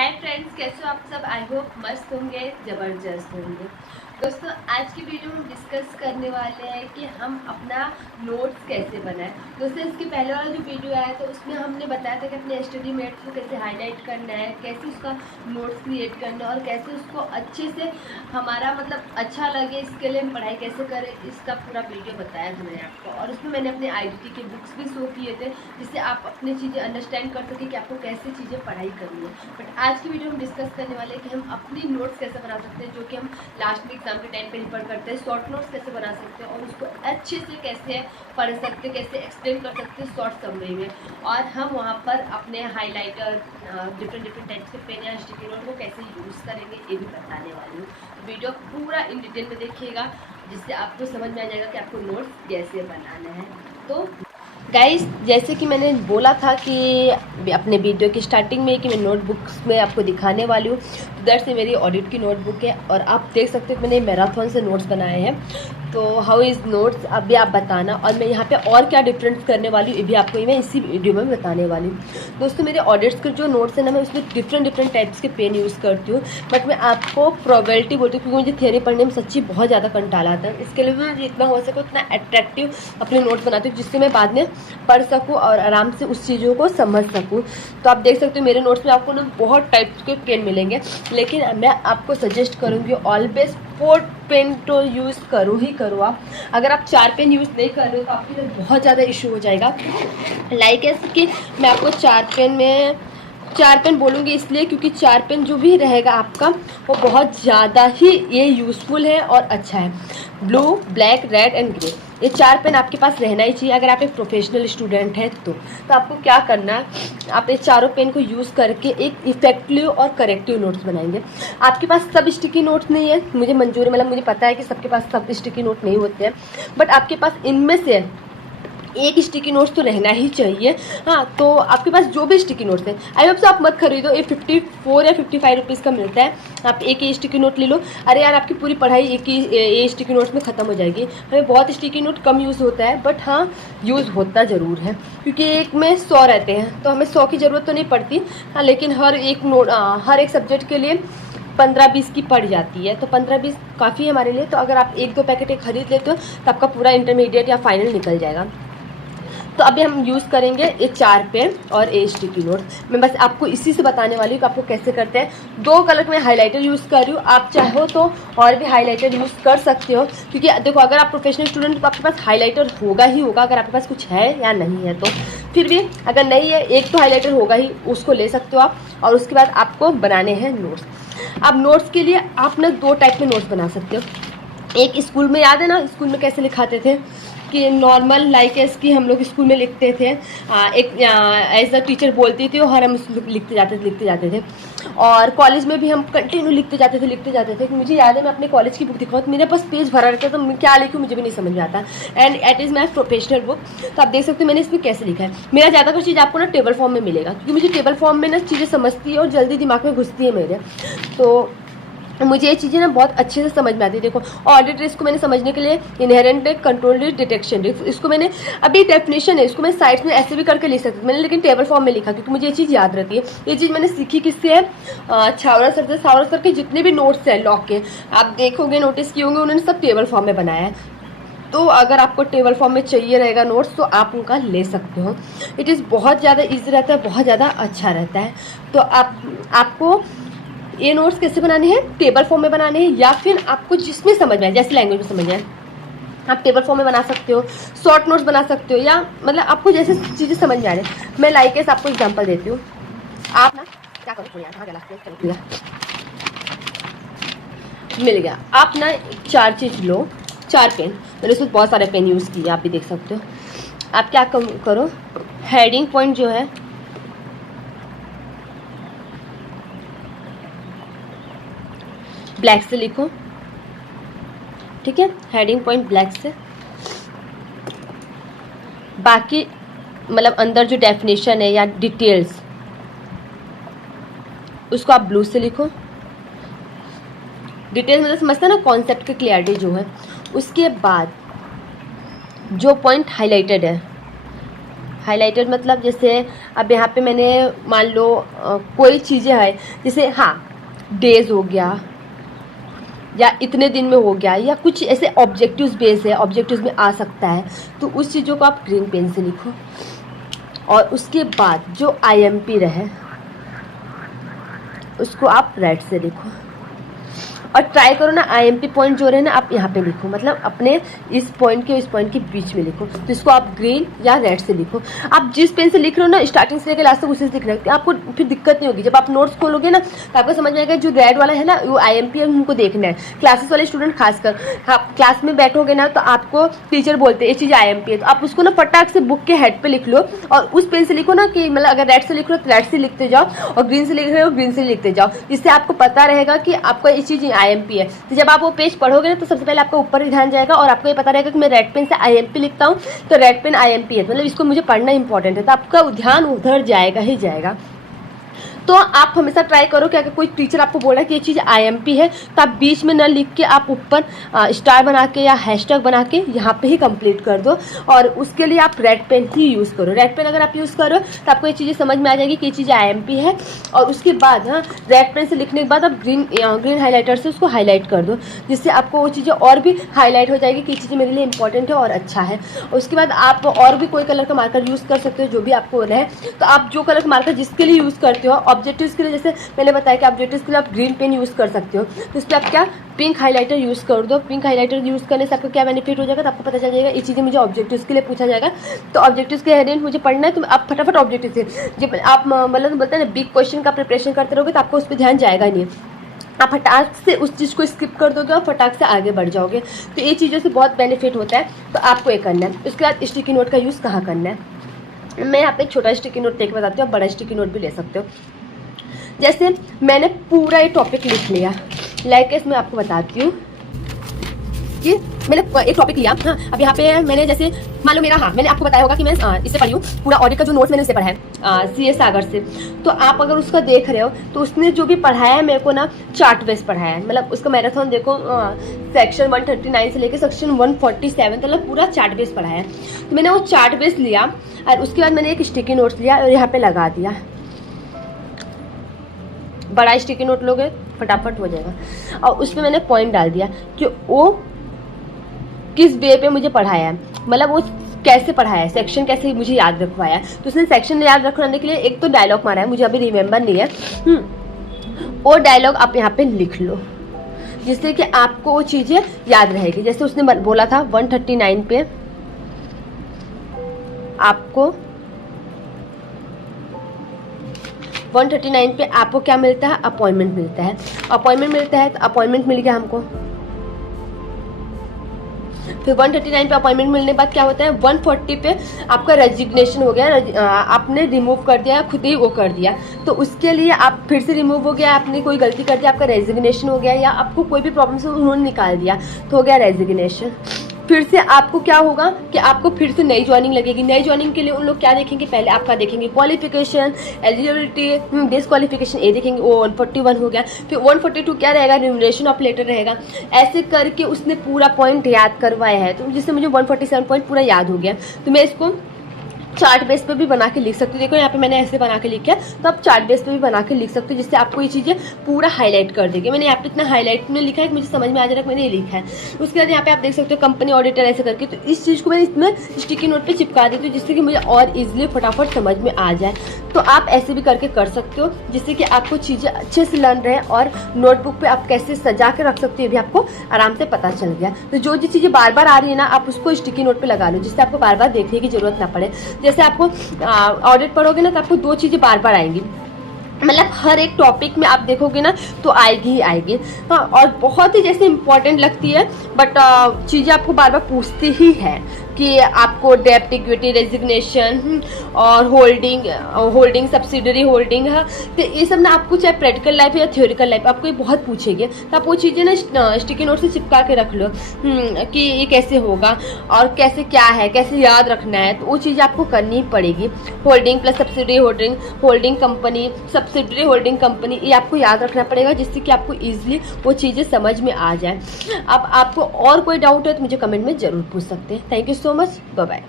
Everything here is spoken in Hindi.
हाय फ्रेंड्स, कैसे हो आप सब। आई होप मस्त होंगे, ज़बरदस्त होंगे। दोस्तों, आज की वीडियो में डिस्कस करने वाले हैं कि हम अपना नोट्स कैसे बनाएं। दोस्तों, इसके पहले वाला जो वीडियो आया था उसमें हमने बताया था कि अपने स्टडी मेट्स को कैसे हाईलाइट करना है, कैसे उसका नोट्स क्रिएट करना है और कैसे उसको अच्छे से हमारा अच्छा लगे, इसके लिए हम पढ़ाई कैसे करें, इसका पूरा वीडियो बताया था मैंने आपको। और उसमें मैंने अपने IDT के बुक्स भी शो किए थे, जिससे आप अपनी चीज़ें अंडरस्टैंड कर सके कि आपको कैसे चीज़ें पढ़ाई करनी है। बट आज की वीडियो में डिस्कस करने वाले हैं कि हम अपनी नोट्स कैसे बना सकते हैं, जो कि हम लास्ट में एग्जाम के टाइम पे रिफर करते हैं। शॉर्ट नोट्स कैसे बना सकते हैं और उसको अच्छे से कैसे पढ़ सकते हैं, कैसे एक्सप्लेन कर सकते हैं शॉर्ट समरी में। और हम वहाँ पर अपने हाईलाइटर, डिफरेंट टाइप्स के पेन या स्टिकी नोट को कैसे यूज़ करेंगे ये भी बताने वाली हूँ। वीडियो पूरा इन डिटेल में देखिएगा, जिससे आपको समझ में आ जाएगा कि आपको नोट्स कैसे बनाना है। तो गाइस, जैसे कि मैंने बोला था कि अपने वीडियो की स्टार्टिंग में कि मैं नोटबुक्स में आपको दिखाने वाली हूँ, तो दर से मेरी ऑडिट की नोटबुक है और आप देख सकते हो मैंने मैराथन से नोट्स बनाए हैं। तो हाउ इज़ नोट्स अभी आप बताना, और मैं यहाँ पे और क्या डिफरेंस करने वाली हूँ ये भी आपको मैं इसी वीडियो में बताने वाली हूँ। दोस्तों, मेरे ऑडिट्स के जो नोट्स हैं ना, मैं उसमें डिफरेंट टाइप्स के पेन यूज़ करती हूँ। बट मैं आपको प्रोबेबिलिटी बोलती हूँ, क्योंकि मुझे थियरी पढ़ने में सच्ची बहुत ज़्यादा कंटाला आता है। इसके लिए मैं जितना हो सके उतना अट्रैक्टिव अपने नोट बनाती हूँ, जिससे मैं बाद में पढ़ सकूँ और आराम से उस चीज़ों को समझ सकूँ। तो आप देख सकते हो मेरे नोट्स में आपको ना बहुत टाइप्स के पेन मिलेंगे, लेकिन मैं आपको सजेस्ट करूँगी ऑलवेज 4 पेन तो यूज़ करो ही करो आप। अगर आप 4 पेन यूज़ नहीं कर रहे हो तो आपके लिए बहुत ज़्यादा इशू हो जाएगा। लाइक ऐसे कि मैं आपको 4 पेन बोलूँगी इसलिए क्योंकि 4 पेन जो भी रहेगा आपका वो बहुत ज़्यादा ही ये यूज़फुल है और अच्छा है। Blue, black, red and grey, ये 4 पेन आपके पास रहना ही चाहिए अगर आप एक प्रोफेशनल स्टूडेंट हैं तो आपको क्या करना है, आप ये चारों पेन को यूज़ करके एक इफेक्टिव और करेक्टिव नोट्स बनाएंगे। आपके पास सब स्टिकी नोट्स नहीं है, मुझे मंजूर है, मुझे पता है कि सबके पास सब स्टिकी नोट नहीं होते हैं, बट आपके पास इनमें से एक स्टिकी नोट्स तो रहना ही चाहिए। हाँ, तो आपके पास जो भी स्टिकी नोट्स हैं, आई होप से आप मत खरीदो, ये 54 या 55 रुपीज़ का मिलता है। आप एक ही स्टिकी नोट ले लो। अरे यार, आपकी पूरी पढ़ाई एक ही ये स्टिकी नोट्स में ख़त्म हो जाएगी। हमें बहुत स्टिकी नोट कम यूज़ होता है, बट हाँ यूज़ होता ज़रूर है, क्योंकि एक में 100 रहते हैं तो हमें 100 की ज़रूरत तो नहीं पड़ती। हाँ, लेकिन हर एक सब्जेक्ट के लिए 15-20 की पड़ जाती है, तो 15-20 काफ़ी है हमारे लिए। तो अगर आप 1-2 पैकेट एक खरीद लेते हो तो आपका पूरा इंटरमीडिएट या फाइनल निकल जाएगा। तो अभी हम यूज़ करेंगे ये 4 पेन और ये स्टिकी नोट। मैं बस आपको इसी से बताने वाली हूँ कि आपको कैसे करते हैं। 2 कलर में हाइलाइटर यूज़ कर रही हूँ, आप चाहो तो और भी हाइलाइटर यूज़ कर सकते हो, क्योंकि देखो अगर आप प्रोफेशनल स्टूडेंट हो तो आपके पास हाइलाइटर होगा ही होगा, अगर आपके पास कुछ है या नहीं है तो। फिर भी अगर नहीं है, एक तो हाइलाइटर होगा ही, उसको ले सकते हो आप। और उसके बाद आपको बनाने हैं नोट्स। अब नोट्स के लिए आप ना 2 टाइप में नोट्स बना सकते हो। एक स्कूल में याद है ना, स्कूल में कैसे लिखाते थे कि नॉर्मल लाइक की हम लोग स्कूल में लिखते थे, एक एज अ टीचर बोलती थी और हम लिखते जाते थे। और कॉलेज में भी हम कंटिन्यू लिखते जाते थे। मुझे याद है, मैं अपने कॉलेज की बुक दिखाऊँ तो मेरे पास पेज भरा रहता है, तो मैं क्या लिखूँ मुझे भी नहीं समझ में आता। And it is my professional book. तो आप देख सकते हो मैंने इसमें कैसे लिखा है। मेरा ज़्यादातर चीज़ आपको ना टेबल फॉर्म में मिलेगा, क्योंकि मुझे टेबल फॉर्म में ना चीज़ें समझती है और जल्दी दिमाग में घुसती है मेरे। तो मुझे ये चीज़ें ना बहुत अच्छे से समझ में आती है। देखो, ऑडिट रिस्क को मैंने समझने के लिए inherent control risk, detection risk, इसको मैंने अभी डेफिनेशन है, इसको मैं साइड्स में ऐसे भी करके लिख सकती हूँ मैंने, लेकिन टेबल फॉर्म में लिखा क्योंकि मुझे ये चीज़ याद रहती है। ये चीज़ मैंने सीखी किससे है, छावड़ा सर से। छावड़ा सर के जितने भी नोट्स हैं लॉ के, आप देखोगे, नोटिस किए होंगे, उन्होंने सब टेबल फॉर्म में बनाया है। तो अगर आपको टेबल फॉर्म में चाहिए रहेगा नोट्स तो आप उनका ले सकते हो। इट इज़ बहुत ज़्यादा ईजी रहता है, बहुत ज़्यादा अच्छा रहता है। तो आपको ये नोट्स कैसे बनाने हैं, टेबल फॉर्म में बनाने हैं, या फिर आपको जिसमें समझ में आए, जैसे लैंग्वेज में समझ में आए आप टेबल फॉर्म में बना सकते हो, शॉर्ट नोट्स बना सकते हो, या आपको जैसे चीज़ें समझ में आ रही है। मैं लाइक ऐसे आपको एग्जांपल देती हूँ। आप ना क्या करो, मिल गया, आप ना 4 चीज़ लो, 4 पेन, मैंने उसमें बहुत सारे पेन यूज़ किए, आप भी देख सकते हो। आप क्या करो, हेडिंग पॉइंट जो है ब्लैक से लिखो, ठीक है, हेडिंग पॉइंट ब्लैक से। बाकी अंदर जो डेफिनेशन है या डिटेल्स, उसको आप ब्लू से लिखो। डिटेल्स समझते हैं ना, कॉन्सेप्ट की क्लियरिटी जो है। उसके बाद जो पॉइंट हाईलाइटेड है, हाइलाइटेड मतलब जैसे अब यहाँ पे मैंने मान लो कोई चीज़ें है, जैसे हाँ डेज हो गया या इतने दिन में हो गया या कुछ ऐसे ऑब्जेक्टिव्स बेस है, ऑब्जेक्टिव्स में आ सकता है, तो उस चीज़ों को आप ग्रीन पेन से लिखो। और उसके बाद जो IMP रहे उसको आप रेड से लिखो। और ट्राई करो ना IMP पॉइंट जो रहे ना आप यहाँ पे लिखो, मतलब अपने इस पॉइंट के इस पॉइंट के बीच में लिखो। तो इसको आप ग्रीन या रेड से लिखो। आप जिस पेन से लिख रहे हो ना स्टार्टिंग से लेकर लास्ट तक उसी से लिख रहे हो, आपको फिर दिक्कत नहीं होगी। जब आप नोट्स खोलोगे ना तो आपको समझ में आएगा जो रेड वाला है ना वो IMP है, उनको देखना है। क्लासेस वाले स्टूडेंट खासकर, आप क्लास में बैठोगे ना तो आपको टीचर बोलते हैं ये चीज़ IMP है, तो आप उसको ना फटाक से बुक के हेड पर लिख लो और उस पेन से लिखो ना कि मतलब अगर रेड से लिख रहे हो तो रेड से लिखते जाओ और ग्रीन से लिख रहे हो ग्रीन से लिखते जाओ, जिससे आपको पता रहेगा कि आपका ये चीज़ IMP है। तो जब आप वो पेज पढ़ोगे ना तो सबसे पहले आपका ऊपर ही ध्यान जाएगा और आपको ये पता रहेगा कि मैं रेड पेन से IMP लिखता हूँ तो रेड पेन IMP है, मतलब इसको मुझे पढ़ना इंपॉर्टेंट है, तो आपका ध्यान उधर जाएगा ही जाएगा। तो आप हमेशा ट्राई करो कि अगर कोई टीचर आपको बोला कि ये चीज़ IMP है तो आप बीच में न लिख के आप ऊपर स्टार बना के या हैशटैग बना के यहाँ पे ही कंप्लीट कर दो। और उसके लिए आप रेड पेन ही यूज़ करो। रेड पेन अगर आप यूज़ करो तो आपको ये चीज़ें समझ में आ जाएगी कि ये चीज़ IMP है। और उसके बाद रेड पेन से लिखने के बाद आप ग्रीन हाईलाइटर से उसको हाईलाइट कर दो, जिससे आपको वो चीज़ें और भी हाईलाइट हो जाएगी कि ये चीज़ें मेरे लिए इंपॉर्टेंट है और अच्छा है। उसके बाद आप और भी कोई कलर का मार्कर यूज़ कर सकते हो जो भी आपको रहे। तो आप जो कलर का मार्कर जिसके लिए यूज़ करते हो, ऑब्जेक्टिव्स के लिए जैसे मैंने बताया कि ऑब्जेक्टिव्स के लिए आप ग्रीन पेन यूज़ कर सकते हो, तो इस पर आप क्या पिंक हाइलाइटर यूज़ कर दो। पिंक हाइलाइटर यूज़ करने से आपको क्या बेनिफिट हो जाएगा तो आपको पता चल जाएगा ये चीज़ें मुझे ऑब्जेक्टिव्स के लिए पूछा जाएगा, तो ऑब्जेक्टिव्स के हेडेंट मुझे पढ़ना है तो आप फटाफट ऑब्जेक्टिव से जब आप मतलब बोलते हैं ना बिग क्वेश्चन का प्रिपरेशन करते रहोगे तो आपको उस पर ध्यान जाएगा नहीं, आप फटाक से उस चीज़ को स्किप कर दोगे और फटाक से आगे बढ़ जाओगे। तो ये चीज़ों से बहुत बेनिफिट होता है, तो आपको ये करना है। उसके बाद स्टिकी नोट का यूज़ कहाँ करना है, मैं यहाँ पे एक छोटा स्टिकी नोट लेके बताती हूँ, आप बड़ा स्टिकी नोट भी ले सकते हो। जैसे मैंने पूरा ये टॉपिक लिख लिया, लाइक मैं आपको बताती हूँ कि मैंने एक टॉपिक लिया। हाँ, अब यहाँ पे मैंने जैसे मान लो मेरा, हाँ मैंने आपको बताया होगा कि मैं इससे पढ़ी हूँ, पूरा ऑडिट का जो नोट्स मैंने उससे पढ़ा है CA सागर से। तो आप अगर उसका देख रहे हो तो उसने जो भी पढ़ाया है मेरे को ना चार्ट बेस पढ़ाया है, मतलब उसका मैराथन देखो सेक्शन 139 से लेकर सेक्शन 147 मतलब पूरा चार्ट बेस पढ़ाया है। तो मैंने वो चार्ट बेस लिया और उसके बाद मैंने एक स्टिकी नोट्स लिया और यहाँ पे लगा दिया। बड़ा स्टिकी नोट लोगे फटाफट हो जाएगा। और उसमें मैंने पॉइंट डाल दिया कि वो किस वे पे मुझे पढ़ाया है, मतलब वो कैसे पढ़ाया है, सेक्शन कैसे मुझे याद रखवाया है। तो उसने सेक्शन याद रखवाने के लिए एक तो डायलॉग मारा है, मुझे अभी रिमेंबर नहीं है, वो डायलॉग आप यहाँ पे लिख लो जिससे कि आपको वो चीज़ें याद रहेगी। जैसे उसने बोला था 139 पे आपको 139 पे आपको क्या मिलता है, अपॉइंटमेंट मिलता है। अपॉइंटमेंट मिलता है तो अपॉइंटमेंट मिल गया हमको। फिर 139 पे अपॉइंटमेंट मिलने के बाद क्या होता है, 140 पे आपका रेजिग्नेशन हो गया, आपने रिमूव कर दिया, खुद ही वो कर दिया। तो उसके लिए आप फिर से रिमूव हो गया, आपने कोई गलती कर दिया, आपका रेजिग्नेशन हो गया, या आपको कोई भी प्रॉब्लम से उन्होंने निकाल दिया तो हो गया रेजिग्नेशन। फिर से आपको क्या होगा कि आपको फिर से नई ज्वाइनिंग लगेगी। नई ज्वाइनिंग के लिए उन लोग क्या देखेंगे, पहले आपका देखेंगे क्वालिफिकेशन, एलिजिबिलिटी, डिसक्वालिफिकेशन ये देखेंगे, वो 141 हो गया। फिर 142 क्या रहेगा, रिम्यूनरेशन ऑफ लेटर रहेगा। ऐसे करके उसने पूरा पॉइंट याद करवाया है, तो जिससे मुझे 147 पॉइंट पूरा याद हो गया। तो मैं इसको चार्ट बेस पे भी बना के लिख सकती हूँ। देखो यहाँ पे मैंने ऐसे बना के लिखा है, तो आप चार्ट बेस पे भी बना के लिख सकते हो, जिससे आपको ये चीज़ें पूरा हाईलाइट कर देगी। मैंने यहाँ पे इतना हाईलाइट में लिखा है कि मुझे समझ में आ जा रहा है, मैंने ये लिखा है। उसके बाद यहाँ पे आप देख सकते हो कंपनी ऑडिटर ऐसे करके, तो इस चीज़ को मैं इसमें स्टिकी नोट पे चिपका देती हूँ जिससे कि मुझे और ईजिली फटाफट समझ में आ जाए। तो आप ऐसे भी करके कर सकते हो जिससे कि आपको चीज़ें अच्छे से लर्न रहे, और नोटबुक पे आप कैसे सजा के रख सकते हो ये भी आपको आराम से पता चल गया। तो जो चीज़ें बार बार आ रही है ना, आप उसको स्टिकी नोट पे लगा लो जिससे आपको बार बार देखने की जरूरत ना पड़े। जैसे आपको ऑडिट पढ़ोगे ना तो आपको दो चीज़ें बार बार आएंगी, मतलब हर एक टॉपिक में आप देखोगे ना तो आएगी ही आएगी। हाँ, और बहुत ही जैसे इम्पॉर्टेंट लगती है, बट चीज़ें आपको बार बार पूछती ही है कि आपको डेब्ट, इक्विटी, रेजिग्नेशन और होल्डिंग सब्सिडरी होल्डिंग है। तो ये सब ना आपको चाहे प्रैक्टिकल लाइफ या थ्योरिकल लाइफ आपको ये बहुत पूछेंगे, तो आप वो चीज़ें ना स्टिकी नोट से चिपका के रख लो कि ये कैसे होगा और कैसे क्या है, कैसे याद रखना है। तो वो चीज़ें आपको करनी ही पड़ेगी। Holding plus subsidiary holding company, subsidiary holding company, ये आपको याद रखना पड़ेगा जिससे कि आपको ईजिली वो चीज़ें समझ में आ जाए। अब आपको और कोई डाउट है तो मुझे कमेंट में ज़रूर पूछ सकते हैं। Thank you so much, bye bye.